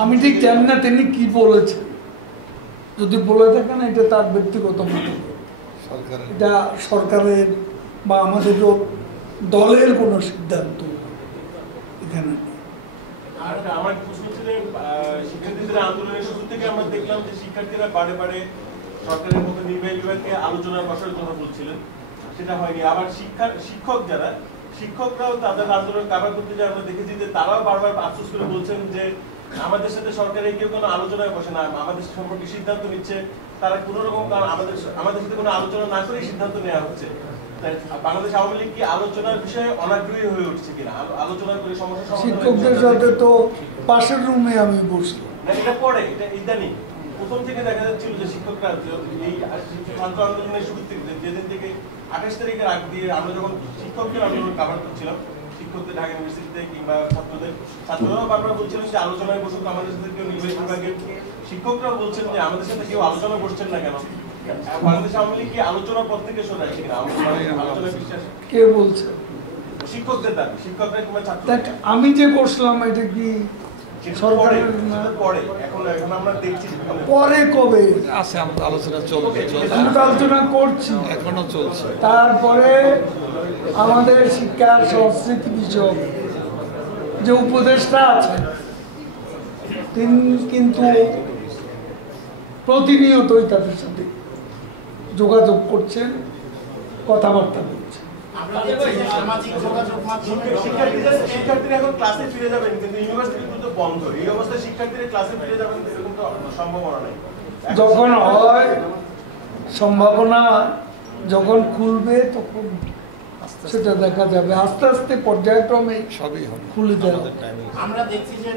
আমি ঠিক জানি না তিনি কি বলেছেন, যদি বলে থাকেন এটা তার ব্যক্তিগত মন্তব্য, এটা সরকারের বা আমাদের দলের কোনো সিদ্ধান্ত এখানে। আর আমার প্রশ্ন ছিল, শিক্ষার্থীদের আন্দোলনের শুরু থেকে আমরা দেখলাম যে শিক্ষার্থীরা বারে বারে সরকারের মতো নির্বাহী বিভাগকে আলোচনার বসার জন্য বলছিলেন, সেটা হয়নি। আবার শিক্ষকরাও তাদের আন্দোলন কাভার করতে যায় আমরা দেখেছি যে তারাও বারবার আফসোস করে বলছেন যে আমাদের সাথে সরকারের কেউ কোনো আলোচনায় বসে না, আমাদের সম্পর্কে সিদ্ধান্ত নিচ্ছে তারা কোন রকম, কারণ আমাদের সাথে কোনো আলোচনা না করে সিদ্ধান্ত নেওয়া হচ্ছে। বাংলাদেশ আওয়ামী লীগ কি আলোচনার বিষয়ে অনাগ্রহী হয়ে উঠছে কিনা? আলোচনা করে সমস্যা শিক্ষকদের সাথে তো পাশের রুমে আমি বসলাম না, এটা পরে, এটা ইদানিং প্রথম থেকে দেখা যাচ্ছিল যে শিক্ষকরা এই ছাত্র আন্দোলনের শুরু থেকে, যেদিন থেকে 28 তারিখের আগ দিয়ে আমরা যখন শিক্ষকদের আন্দোলন কাভার করছিলাম, শিক্ষকদের ঢাকা ইউনিভার্সিটিতে কিংবা ছাত্ররাও বারবার বলছিলেন যে আলোচনায় বসুক আমাদের সাথে কেউ, নির্বাহী বিভাগের শিক্ষকরাও বলছেন যে আমাদের সাথে কেউ আলোচনা বসছেন না কেন? বাংলাদেশ আওয়ামী লীগ কি আলোচনার পর থেকে সরে আসছে কিনা? আলোচনায় বিশ্বাস কে বলছে? শিক্ষকদের দাবি, শিক্ষকরা কিংবা ছাত্র। আমি যে বসলাম এটা কি সরকারের পরে কবে আছে? আলোচনা চলবে, আলোচনা করছি, এখনো চলছে। তারপরে আমাদের শিক্ষা সংস্কৃতি বিষয়ক যে উপদেষ্টা আছে তিনি কিন্তু প্রতিনিয়তই তাদের সাথে যোগাযোগ করছেন, কথাবার্তা বলছেন। শিক্ষার্থীরা এখন ক্লাসে ফিরে যাবেন কিন্তু ইউনিভার্সিটি তো বন্ধ, এই অবস্থায় শিক্ষার্থীরা ক্লাসে ফিরে যাবেন এরকম তো সম্ভাবনা নেই। যখন হয় সম্ভাবনা, যখন খুলবে তখন সেটা দেখা যাবে, আস্তে আস্তে পর্যায়ক্রমে সবই হবে, খুলে দেওয়া। আমরা দেখছি যে